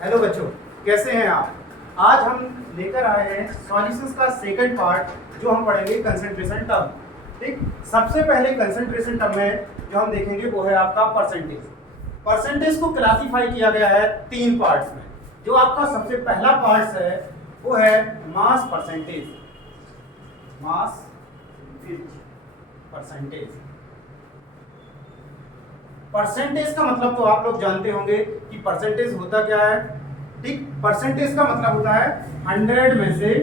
Hello बच्चों, कैसे हैं आप। आज हम लेकर आए हैं सॉल्यूशंस का सेकंड पार्ट जो हम पढ़ेंगे कंसंट्रेशन टर्म। ठीक, सबसे पहले कंसंट्रेशन टर्म में जो हम देखेंगे वो है आपका परसेंटेज। परसेंटेज को क्लासिफाई किया गया है तीन पार्ट्स में। जो आपका सबसे पहला पार्ट है वो है mass percentage. Mass percentage. Percentage का मतलब तो आप लोग जानते होंगे कि परसेंटेज होता क्या है। ठीक, परसेंटेज का मतलब होता है 100 में से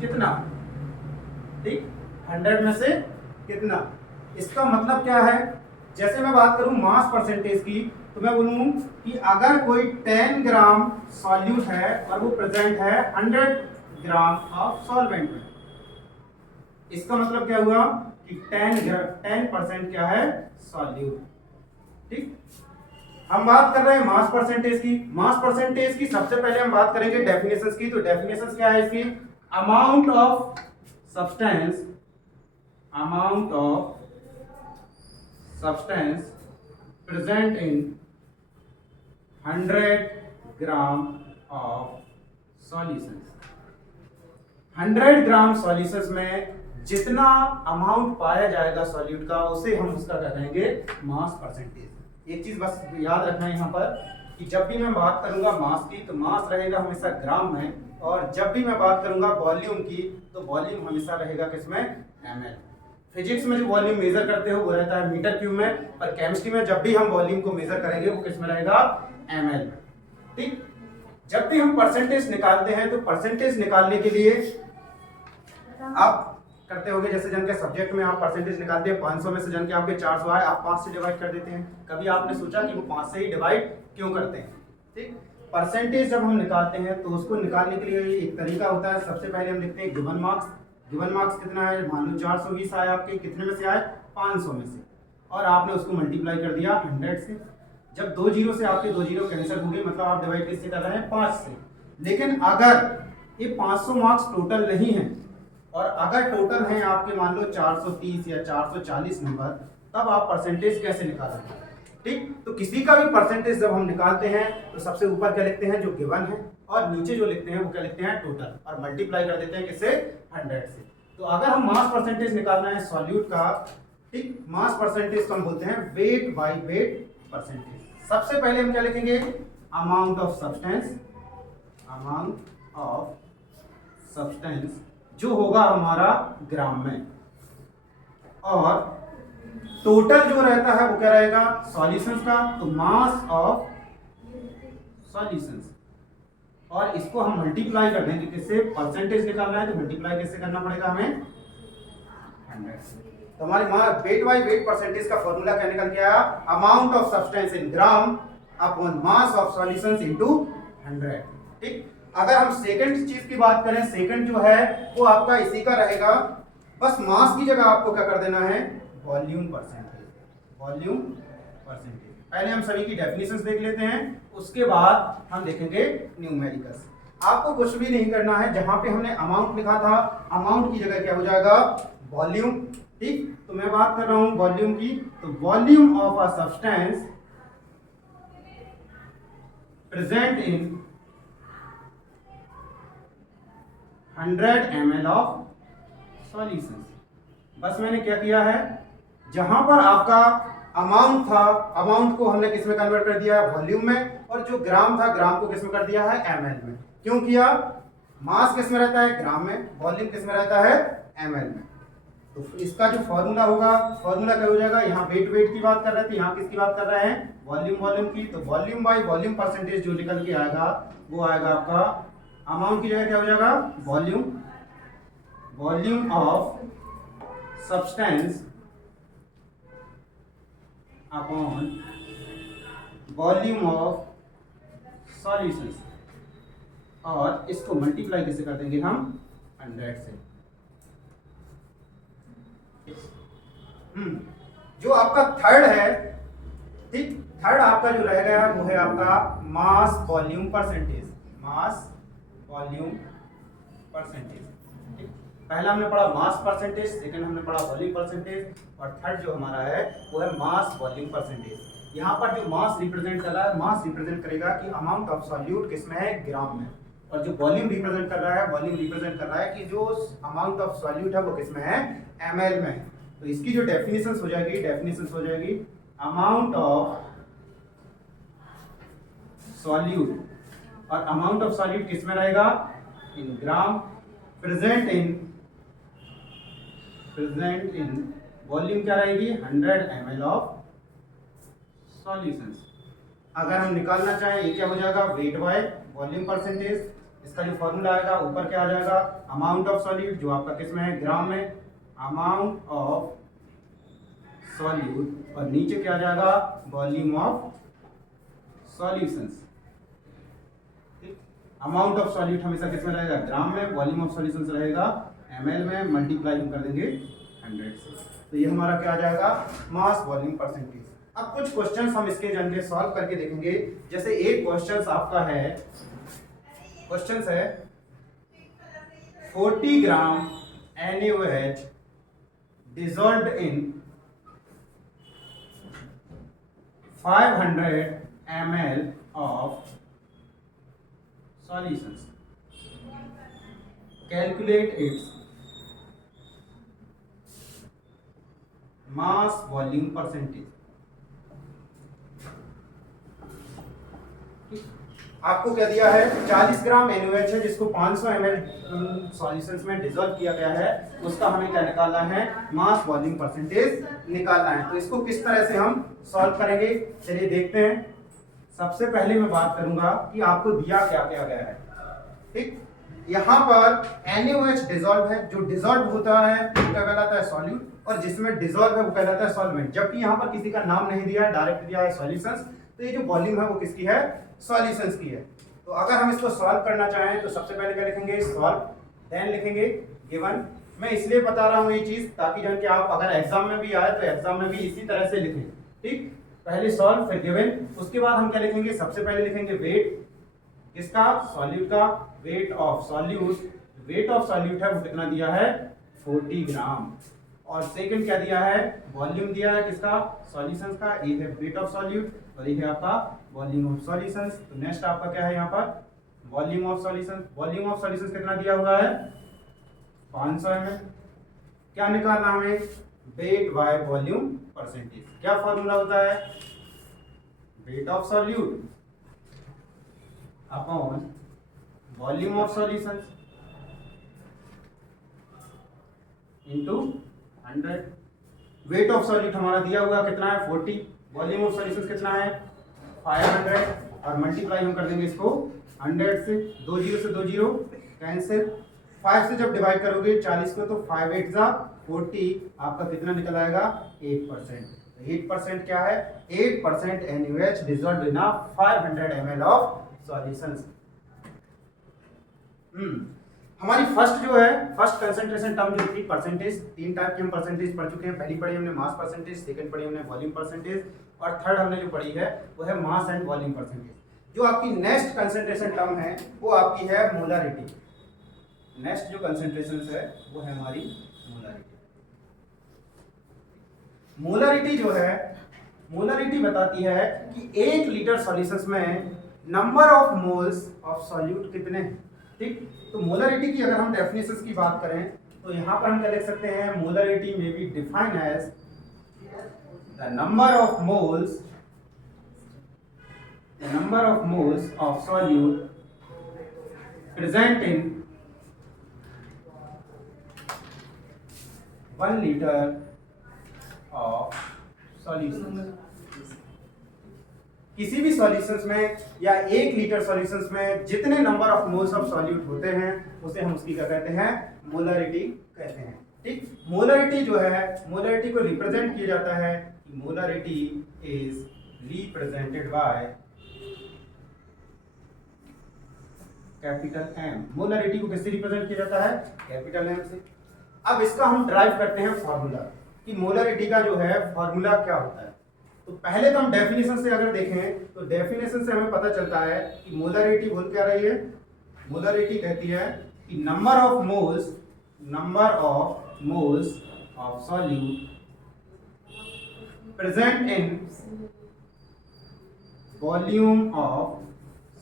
कितना। ठीक, 100 में से कितना, इसका मतलब क्या है। जैसे मैं बात करूं मास परसेंटेज की तो मैं बोलूं कि अगर कोई 10 ग्राम सॉल्यूट है और वो प्रेजेंट है 100 ग्राम ऑफ सॉल्वेंट में, इसका मतलब क्या हुआ कि 10% क्या है, सॉल्यूट। ठीक, हम बात कर रहे हैं मास परसेंटेज की। मास परसेंटेज की सबसे पहले हम बात करेंगे डेफिनेशंस की। तो डेफिनेशंस क्या है इसकी, amount of substance, amount of substance present in 100 gram of solutions. 100 gram solutions में जितना अमाउंट पाया जाएगा सॉल्यूट का, उसे हम उसका कहेंगे मास परसेंटेज। एक चीज बस याद रखना है यहाँ पर कि जब भी मैं बात करूंगा मास की तो मास रहेगा हमेशा ग्राम में, और जब भी मैं बात करूंगा वॉल्यूम की तो वॉल्यूम हमेशा रहेगा किसमें, ml। फिजिक्स में जो वॉल्यूम मेजर करते हो वो रहता है मीटर क्यूब में, और केमिस्ट्री में जब भी हम वॉल्यूम को मेजर करेंगे वो किसमें रहेगा, ml। ठीक, जब भी हम परसेंटेज निकालते हैं तो परसेंटेज निकालने के लिए आप करते होंगे, जैसे जन के सब्जेक्ट में आप परसेंटेज निकालते हैं 500 में से जन के आपके 400 आए, आप 5 से डिवाइड कर देते हैं। कभी आपने सोचा कि वो 5 से ही डिवाइड क्यों करते हैं। ठीक, परसेंटेज जब हम निकालते हैं तो उसको निकालने के लिए एक तरीका होता है। सबसे पहले हम लिखते हैं गिवन मार्क्स। गिवन मार्क्स कितना है, मान लो 420 आए आपके, कितने में से आए, 500 में से, और आपने उसको मल्टीप्लाई कर दिया 100 से। जब 2 जीरो से आपके 2 जीरो कैंसिल हो गए, मतलब आप डिवाइड किससे कर रहे हैं, 5 से। लेकिन अगर ये 500 मार्क्स टोटल नहीं है और अगर टोटल है आपके मान लो 430 या 440 नंबर, तब आप परसेंटेज कैसे निकालेंगे। ठीक, तो किसी का भी परसेंटेज जब हम निकालते हैं तो सबसे ऊपर क्या लिखते हैं, जो गिवन है, और नीचे जो लिखते हैं वो क्या लिखते हैं, टोटल, और मल्टीप्लाई कर देते हैं किससे, 100 से। तो अगर हम मास परसेंटेज निकालना है सॉल्यूट का, ठीक, मास परसेंटेज को हम बोलते हैं वेट बाय वेट परसेंटेज। सबसे पहले हम क्या लिखेंगे, amount of substance, amount of substance जो होगा हमारा ग्राम में, और टोटल जो रहता है वो क्या रहेगा, सॉल्यूशंस का, तो मास ऑफ सॉल्यूशंस, और इसको हम मल्टीप्लाई कर देंगे किससे, परसेंटेज निकालना है तो मल्टीप्लाई किससे करना पड़ेगा हमें, 100 से। तो हमारे वेट बाय वेट परसेंटेज का फॉर्मूला क्या निकल के आया, amount of substance in gram upon mass of solutions into 100। ठीक, अगर हम सेकंड चीज की बात करें, सेकंड जो है वो आपका इसी का रहेगा, बस मास की जगह आपको क्या कर देना है, वॉल्यूम परसेंटेज, वॉल्यूम परसेंटेज। पहले हम सभी की डेफिनेशंस देख लेते हैं, उसके बाद हम देखेंगे न्यूमेरिकल्स। आपको कुछ भी नहीं करना है, जहां पे हमने अमाउंट लिखा था अमाउंट की जगह क्या हो जाएगा, वॉल्यूम। ठीक, तो मैं बात कर रहा हूं वॉल्यूम की, तो volume of a substance present in 100 ml of solutions. बस मैंने क्या किया है, जहां पर आपका अमाउंट था, अमाउंट को हमने किस में कन्वर्ट कर दिया है, वॉल्यूम में, और जो ग्राम था ग्राम को किस में कर दिया है, ml में। क्यों किया, मास किस में रहता है, ग्राम में, वॉल्यूम किस में रहता है, ml में। तो इसका जो फॉर्मूला होगा, फॉर्मूला क्या हो जाएगा, यहाँ वेट वेट की बात कर रहे थे, यहाँ किसकी बात कर रहे हैं, वॉल्यूम वॉल्यूम की। तो वॉल्यूम बाय वॉल्यूम परसेंटेज जो निकल के आएगा वो आएगा आपका, अमाउंट की जगह क्या हो जाएगा, volume, volume of substance upon volume of solutions, और इसको मल्टीप्लाई कैसे कर देंगे हम, 100 से। जो आपका थर्ड है, ठीक, थर्ड आपका जो रह गया वो है आपका mass volume percentage, mass volume percentage. पहला हमने पढ़ा मास परसेंटेज, सेकंड हमने पढ़ा वॉल्यूम परसेंटेज, और थर्ड जो हमारा है वो है मास वॉल्यूम परसेंटेज। यहाँ पर जो मास रिप्रेजेंट कर रहा है, मास रिप्रेजेंट करेगा कि अमाउंट ऑफ सॉल्यूट किसमें है, ग्राम में, और जो वॉल्यूम रिप्रेजेंट कर रहा है, वॉल्यूम रिप्रेजेंट कर रहा है कि जो अमाउंट ऑफ सॉल्यूट है वो किसमें है, ml में। तो इसकी जो डेफिनेशंस हो जाएगी, अमाउंट ऑफ सॉल्यूट, और अमाउंट ऑफ सॉल्यूट किसमें रहेगा, इन ग्राम, प्रेजेंट इन वॉल्यूम क्या रहेगी, 100 ml ऑफ सॉल्यूशंस। अगर हम निकालना चाहें, ये क्या हो जाएगा, वेट बाय वॉल्यूम परसेंटेज। इसका जो फॉर्मूला आएगा ऊपर क्या आ जाएगा, अमाउंट ऑफ सॉल्यूट, जो आपका किस में है, ग्राम में, अमाउंट ऑफ सॉल्यूट, और नीचे क्या आ जाएगा, volume of solutions. Amount of solute हमेशा किस में रहेगा, ग्राम में, वॉल्यूम ऑफ सॉल्यूशंस रहेगा ml में, मल्टीप्लाई हम कर देंगे 100 से। तो ये हमारा क्या आ जाएगा, मास वॉल्यूम परसेंटेज। अब कुछ क्वेश्चंस हम इसके जरिए सॉल्व करके देखेंगे। जैसे एक क्वेश्चंस आपका है, क्वेश्चंस है 40 ग्राम NaOH dissolved in 500 ml of solutions. Calculate its mass volume percentage. आपको क्या दिया है, 40 ग्राम NaOH है जिसको 500 ml सॉल्यूशंस में डिसॉल्व किया गया है, उसका हमें क्या निकालना है, मास वॉल्यूम परसेंटेज निकालना है। तो इसको किस तरह से हम सॉल्व करेंगे, चलिए देखते हैं। सबसे पहले मैं बात करूंगा कि आपको दिया क्या क्या गया है। ठीक, यहाँ पर NaOH डिसॉल्व है, जो डिसॉल्व होता है वो क्या कहलाता है, सॉल्यूट, और जिसमें डिसॉल्व है वो कहलाता है सॉल्वेंट। जबकि यहाँ पर किसी का नाम नहीं दिया है, डायरेक्ट दिया है सॉल्यूशंस, तो ये जो वॉल्यूम है वो किसकी है, सॉल्यूशंस की है। तो अगर हम इसको सॉल्व करना चाहें तो सबसे पहले क्या लिखेंगे, सॉल्व, देन लिखेंगे गिवन। मैं इसलिए बता रहा हूँ ये चीज ताकि जान के आप अगर एग्जाम में भी आए तो एग्जाम में भी इसी तरह से लिखें। ठीक, पहले सॉल्व फिर गिवन, उसके बाद हम क्या लिखेंगे, सबसे पहले लिखेंगे वेट किसका, सॉल्यूट का, weight of solute. Weight of solute है वो कितना दिया है, 40 ग्राम, और सेकंड क्या दिया है, वॉल्यूम दिया है किसका, सॉल्यूशंस का। ये है वेट ऑफ सॉल्यूट और ये है आपका वॉल्यूम ऑफ सॉल्यूशंस। तो नेक्स्ट आपका क्या है यहाँ पर, volume of solutions. Volume of solutions कितना दिया हुआ है, 500 ml। क्या निकालना हमें, वेट बाय वॉल्यूम परसेंटेज। क्या फॉर्मूला होता है, weight of solute upon volume of solutions into 100। Weight of solute हमारा दिया हुआ कितना है, 40, वॉल्यूम ऑफ सॉल्यूशंस कितना है, 500, और मल्टीप्लाई हम कर देंगे इसको 100 से, 2 जीरो से 2 जीरो कैंसिल, 5 से जब डिवाइड करोगे 40 को तो 5 8 जा 40, आपका कितना निकल आएगा, 8%। 8% क्या है, 8% NaOH dissolved in 500 ml of solutions. हमारी फर्स्ट जो है, फर्स्ट कंसंट्रेशन टर्म जो थी परसेंटेज, 3 टाइप की हम परसेंटेज पढ़ चुके हैं। पहली पढ़ी हमने मास परसेंटेज, सेकंड पढ़ी हमने वॉल्यूम परसेंटेज, और थर्ड हमने जो पढ़ी है वो है मास एंड वॉल्यूम परसेंटेज। जो आपकी नेक्स्ट कंसंट्रेशन टर्म है वो आपकी है मोलारिटी। नेक्स्ट जो कंसंट्रेशन है वो है हमारी मोलारिटी। मोलारिटी जो है, मोलारिटी बताती है कि 1 लीटर सॉल्यूशंस में number of moles of solute कितने हैं। ठीक, तो मोलारिटी की अगर हम डेफिनेशंस की बात करें तो यहाँ पर हम क्या लिख सकते हैं, मोलारिटी में be defined as the number of moles of solute present in 1 litre of solution. किसी भी सॉल्यूशंस में या 1 लीटर सॉल्यूशंस में जितने number of moles of solute होते हैं उसे हम उसकी क्या कहते हैं, मोलारिटी कहते हैं। ठीक, मोलारिटी जो है, मोलारिटी को रिप्रेजेंट किया जाता है, molarity is represented by capital M। Molarity को किससे रिप्रेजेंट किया जाता है, कैपिटल M से। अब इसका हम ड्राइव करते हैं फॉर्मूला कि मोलारिटी का जो है फॉर्मूला क्या होता है। तो पहले तो हम डेफिनेशन से अगर देखें तो डेफिनेशन से हमें पता चलता है कि मोलारिटी बोल क्या रही है, मोलारिटी कहती है कि number of moles of solute present in volume of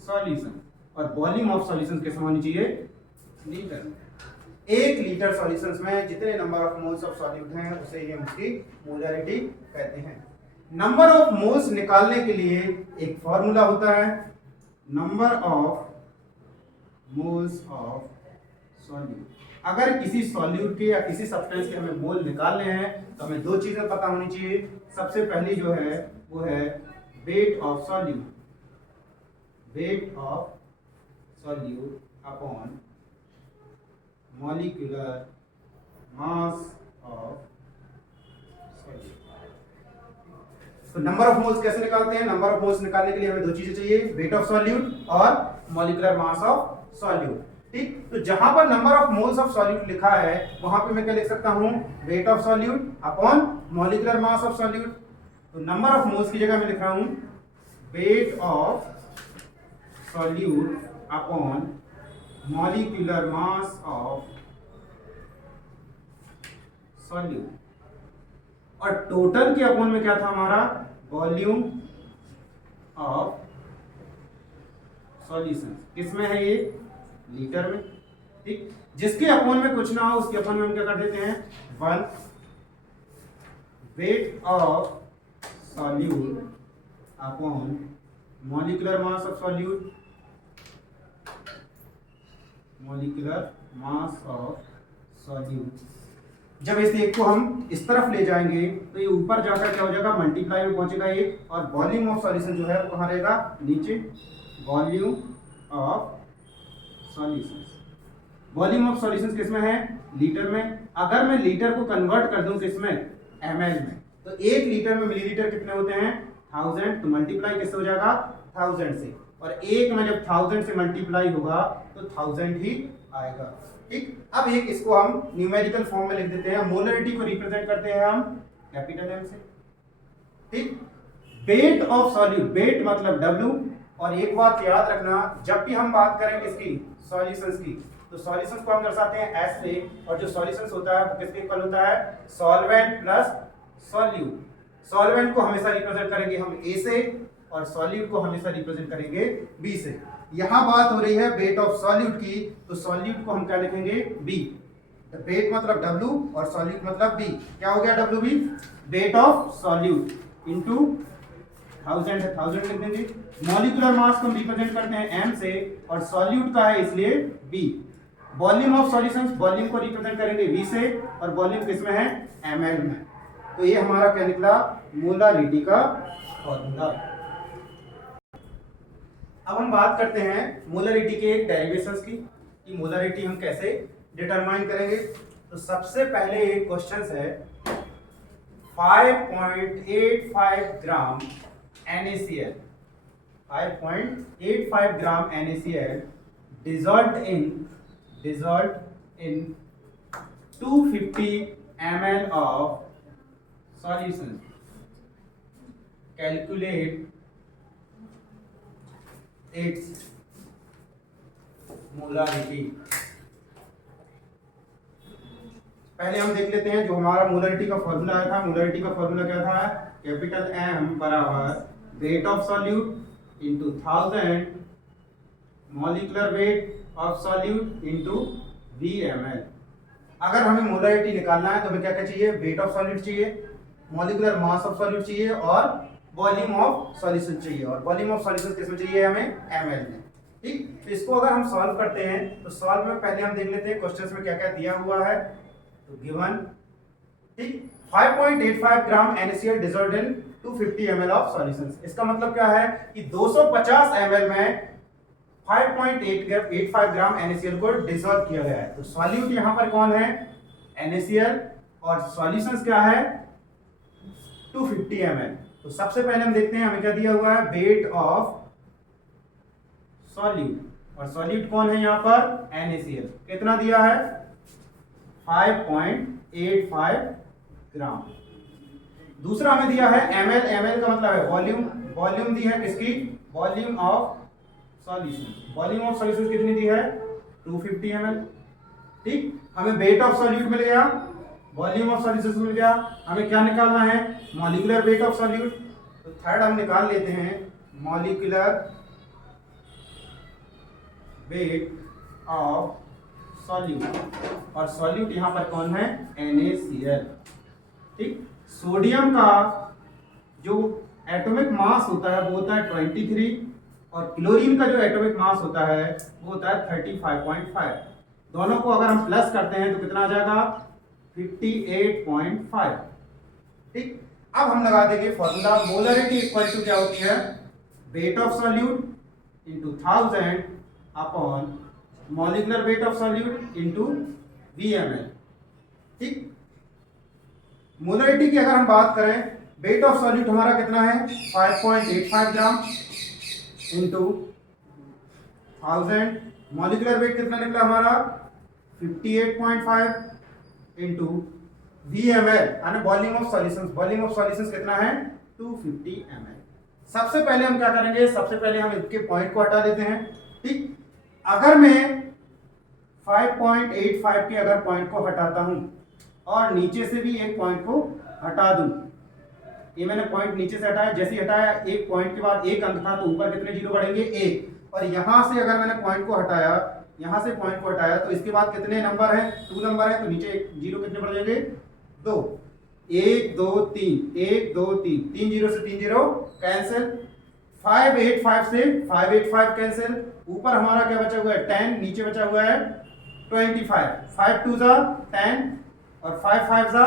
solution, और वॉल्यूम ऑफ सॉल्यूशन कैसे होनी चाहिए, लीटर में। 1 लीटर सॉल्यूशंस में जितने number of moles of solute हैं उसे ये उसकी मोलरिटी कहते हैं। नंबर ऑफ मोल्स निकालने के लिए एक फॉर्मूला होता है, number of moles of solute. अगर किसी सॉल्यूट के या किसी सब्सटेंस के हमें मोल निकालने हैं तो हमें 2 चीजें पता होनी चाहिए। सबसे पहली जो है वो है weight of solute, weight of solute upon molecular mass of solute. तो नंबर ऑफ मोल्स कैसे निकालते हैं? नंबर ऑफ मोल्स निकालने के लिए हमें 2 चीजें चाहिए, वेट ऑफ सॉल्यूट और मॉलिक्यूलर मास ऑफ सॉल्यूट। ठीक, तो जहां पर number of moles of solute लिखा है वहां पे मैं क्या लिख सकता हूं, weight of solute upon molecular mass of solute. तो नंबर ऑफ मोल्स की जगह मैं लिख रहा हूं weight of solute upon molecular mass of solute, और टोटल के अपॉन में क्या था हमारा, वॉल्यूम ऑफ सॉल्यूशन। किसमें है ये, लीटर में। ठीक, जिसके अपॉन में कुछ ना हो उसके अपॉन में हम क्या कर देते हैं, 1 weight of solute upon molecular mass of solute, molecular mass of solute. जब इस एक को हम इस तरफ ले जाएंगे तो ये ऊपर जाकर क्या हो जाएगा, मल्टीप्लाई में पहुंचेगा ये, और वॉल्यूम ऑफ सॉल्यूशन जो है वो कहाँ रहेगा, नीचे, volume of solutions. Volume of solutions किसमें है, लीटर में। अगर मैं लीटर को कन्वर्ट कर दूं किसमें, एमएल में, तो 1 लीटर में मिलीलीटर कितने होते हैं, 1000, तो मल्टीप्लाई किससे हो जाएगा, 1000 से, और 1 में जब 1000 से मल्टीप्लाई होगा तो 1000 ही आएगा। ठीक, अब एक इसको हम न्यूमेरिकल फॉर्म में लिख देते हैं, मोलरिटी को रिप्रेजेंट करते हैं हम कैपिटल एम से। ठीक, वेट ऑफ सॉल्यूट, वेट मतलब W, और एक बात याद रखना, जब भी हम बात करें किसकी, सॉल्यूशंस की, तो सॉल्यूशंस को हम दर्शाते हैं S से, और जो सॉल्यूशंस होता है वो किसके इक्वल होता है, सॉल्वेंट प्लस सॉल्यूट। सॉल्वेंट को हमेशा रिप्रेजेंट करेंगे हम A से, और सॉल्यूट को हमेशा रिप्रेजेंट करेंगे B से। यहां बात हो रही है वेट ऑफ सॉल्यूट की, तो सॉल्यूट को हम क्या लिखेंगे, B। वेट मतलब W और सॉल्यूट मतलब B। क्या हो गया WB, weight of solute into 1000 है, 1000 लिख देंगे। मॉलिक्यूलर मास को हम रिप्रेजेंट करते हैं M से, और सॉल्यूट का है इसलिए B। Volume of solutions, volume को रिप्रेजेंट करेंगे V से, और वॉल्यूम किसमें है, ml में। तो ये हमारा क्या निकला, मोलारिटी का फॉर्मूला। अब हम बात करते हैं मोलारिटी के डेरिवेशंस की, कि मोलारिटी हम कैसे डिटरमाइन करेंगे। तो सबसे पहले एक क्वेश्चन है, 5.85 ग्राम NaCl, 5.85 gram NaCl dissolved in 250 ml of solution. Calculate its molarity. पहले हम देख लेते हैं जो हमारा मोलारिटी का फॉर्मूला आया था। मोलारिटी का फॉर्मूला क्या था, कैपिटल M बराबर weight of solute into 1000 molecular weight of solute into VmL। अगर हमें मोलारिटी निकालना है तो हमें क्या क्या चाहिए, वेट ऑफ सॉल्यूट चाहिए, मॉलिक्यूलर मास ऑफ सॉल्यूट चाहिए, और वॉल्यूम ऑफ सॉल्यूशन चाहिए। और वॉल्यूम ऑफ सॉल्यूशन किसमें चाहिए, हमें ml में। ठीक, तो इसको अगर हम सॉल्व करते हैं तो सॉल्व में पहले हम देख लेते हैं क्वेश्चंस में क्या क्या दिया हुआ है। तो गिवन, ठीक, 5.85 ग्राम NaCl dissolved in 250 ml of solutions. इसका मतलब क्या है कि 250 ml में 5.85 ग्राम NaCl को डिसॉल्व किया गया है। तो सॉल्यूट यहां पर कौन है, NaCl, और सॉल्यूशंस क्या है, 250 ml। तो सबसे पहले हम देखते हैं हमें क्या दिया हुआ है, वेट ऑफ सॉल्यूट, और सॉल्यूट कौन है यहाँ पर, NaCl। कितना दिया है, 5.85 ग्राम। दूसरा हमें दिया है ml, ml का मतलब है वॉल्यूम, वॉल्यूम दी है किसकी, volume of solution. Volume of solution कितनी दी है, 250 ml। ठीक, हमें वेट ऑफ सॉल्यूट मिल गया, वॉल्यूम ऑफ सॉल्यूशन मिल गया, हमें क्या निकालना है, मॉलिक्यूलर वेट ऑफ सॉल्यूट। तो थर्ड हम निकाल लेते हैं मॉलिक्यूलर वेट ऑफ सॉल्यूट, और सॉल्यूट यहाँ पर कौन है, NaCl। ठीक, सोडियम का जो एटॉमिक मास होता है वो होता है 23, और क्लोरीन का जो एटॉमिक मास होता है वो होता है 35.5। दोनों को अगर हम प्लस करते हैं तो कितना आ जाएगा, 58.5। ठीक, अब हम लगा देंगे फॉर्मूला। मोलरिटी इक्वल टू क्या होती है, weight of solute into 1000 upon molecular weight of solute into VmL। ठीक, मोलरिटी की अगर हम बात करें, वेट ऑफ सॉल्यूट हमारा कितना है 5.85 ग्राम इनटू 1000, मॉलिक्यूलर वेट कितना निकला हमारा 58.5 इनटू VmL यानी volume of solutions. Volume of solutions कितना है 250 ml। सबसे पहले हम क्या करेंगे, सबसे पहले हम इसके पॉइंट को हटा देते हैं। ठीक, अगर मैं 5.85 के अगर पॉइंट को हटाता हूं और नीचे से भी एक पॉइंट को हटा दूं, ये मैंने पॉइंट नीचे से हटाया, जैसे ही हटाया एक पॉइंट के बाद एक अंक था तो ऊपर कितने जीरो बढ़ेंगे, एक। और यहां से अगर मैंने पॉइंट को हटाया, यहां से पॉइंट को हटाया तो इसके बाद कितने नंबर है, 2 नंबर है, तो नीचे जीरो कितने बढ़ जाएंगे, 2। 1 2 3, 1 2 3, 3 जीरो से 3 जीरो कैंसिल, 585 से 585 कैंसिल, ऊपर हमारा क्या बचा हुआ है 10, नीचे बचा हुआ है 25, 5 2 जा 10 और 5 5 जा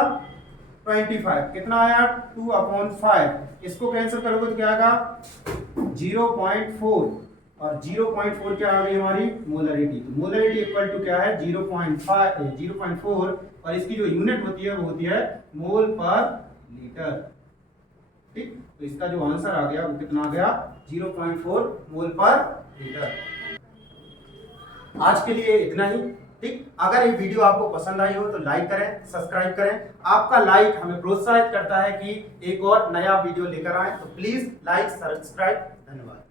25, कितना आया 2/5। इसको कैंसिल करोगे तो क्या आएगा 0.4, और 0.4 क्या आ गई हमारी मोलरिटी। तो मोलरिटी इक्वल टू क्या है 0.4, और इसकी जो यूनिट होती है वो होती है मोल पर लीटर। ठीक, तो इसका जो आंसर आ गया वो कितना आ गया 0.4 मोल पर लीटर। आज के लिए इतना ही। ठीक, अगर ये वीडियो आपको पसंद आई हो तो लाइक करें, सब्सक्राइब करें। आपका लाइक हमें प्रोत्साहित करता है कि एक और नया वीडियो लेकर आए, तो प्लीज लाइक, सब्सक्राइब। धन्यवाद।